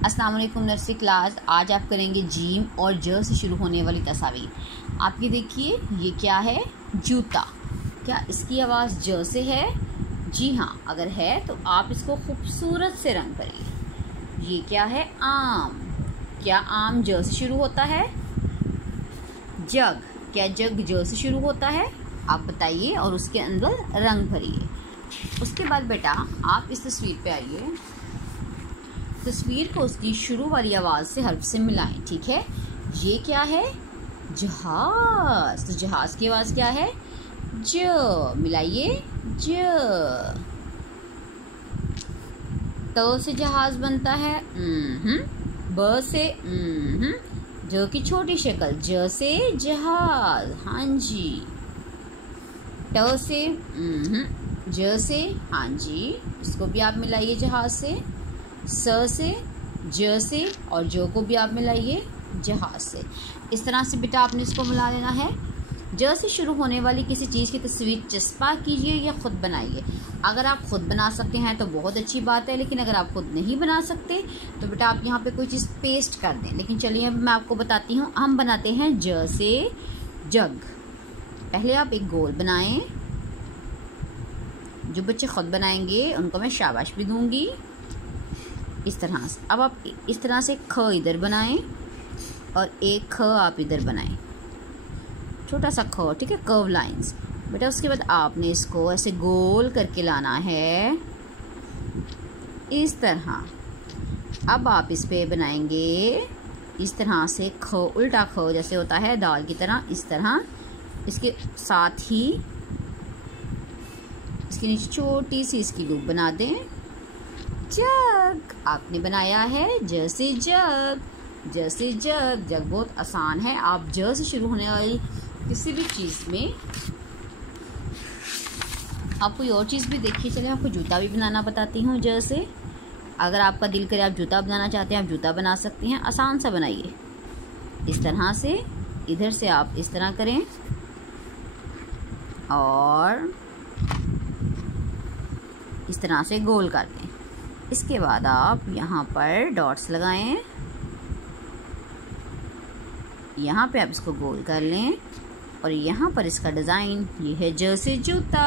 अस्सलाम वालेकुम nursery class. आज आप करेंगे जीम और ज से शुरू होने वाली तस्वीर। आप ये देखिए, ये क्या है? जूता। क्या इसकी आवाज़ ज से है? जी हाँ, अगर है तो आप इसको खूबसूरत से रंग करिए। ये क्या है? आम। क्या आम ज से शुरू होता है? जग। क्या जग ज से शुरू होता है? आप बताइए और उसके अंदर रंग भरिए। उसके बाद बेटा आप इस तस्वीर पे आइए। तस्वीर को उसकी शुरू वाली आवाज़ से हर्फ से मिलाएं, ठीक है? ये क्या है? जहाज। तो जहाज की आवाज़ क्या है? ज। मिलाइए, ज। त से जहाज बनता है ब से ज की छोटी शक्ल, ज से जहाज, हाँ जी। ट से ज से, हाँ जी, इसको भी आप मिलाइए जहाज से। स से, ज से और जो को भी आप मिलाइए जहाज से। इस तरह से बेटा आपने इसको मिला लेना है। ज से शुरू होने वाली किसी चीज़ की तस्वीर चस्पा कीजिए या ख़ुद बनाइए। अगर आप ख़ुद बना सकते हैं तो बहुत अच्छी बात है, लेकिन अगर आप ख़ुद नहीं बना सकते तो बेटा आप यहाँ पे कोई चीज़ पेस्ट कर दें। लेकिन चलिए अब मैं आपको बताती हूँ। हम बनाते हैं ज से जग। पहले आप एक गोल बनाएं। जो बच्चे ख़ुद बनाएंगे उनको मैं शाबाश भी दूँगी। इस तरह से अब आप इस तरह से ख इधर बनाएं और एक ख आप इधर बनाएं, छोटा सा ख, ठीक है? Curve lines. बेटा उसके बाद आपने इसको ऐसे गोल करके लाना है इस तरह। अब आप इस पे बनाएंगे इस तरह से ख, उल्टा ख जैसे होता है दाल की तरह, इस तरह। इसके साथ ही इसके नीचे छोटी सी इसकी लूप बना दें। जग आपने बनाया है ज से जग, ज से जग। जग बहुत आसान है। आप ज से शुरू होने वाली किसी भी चीज़ में आप कोई और चीज़ भी देखिए। चले आपको जूता भी बनाना बताती हूँ ज से। अगर आपका दिल करे आप जूता बनाना चाहते हैं, आप जूता बना सकते हैं। आसान सा बनाइए इस तरह से। इधर से आप इस तरह करें और इस तरह से गोल कर दें। इसके बाद आप यहाँ पर डॉट्स लगाएं। यहाँ पे आप इसको गोल कर लें और यहाँ पर इसका डिज़ाइन ये है ज से जूता।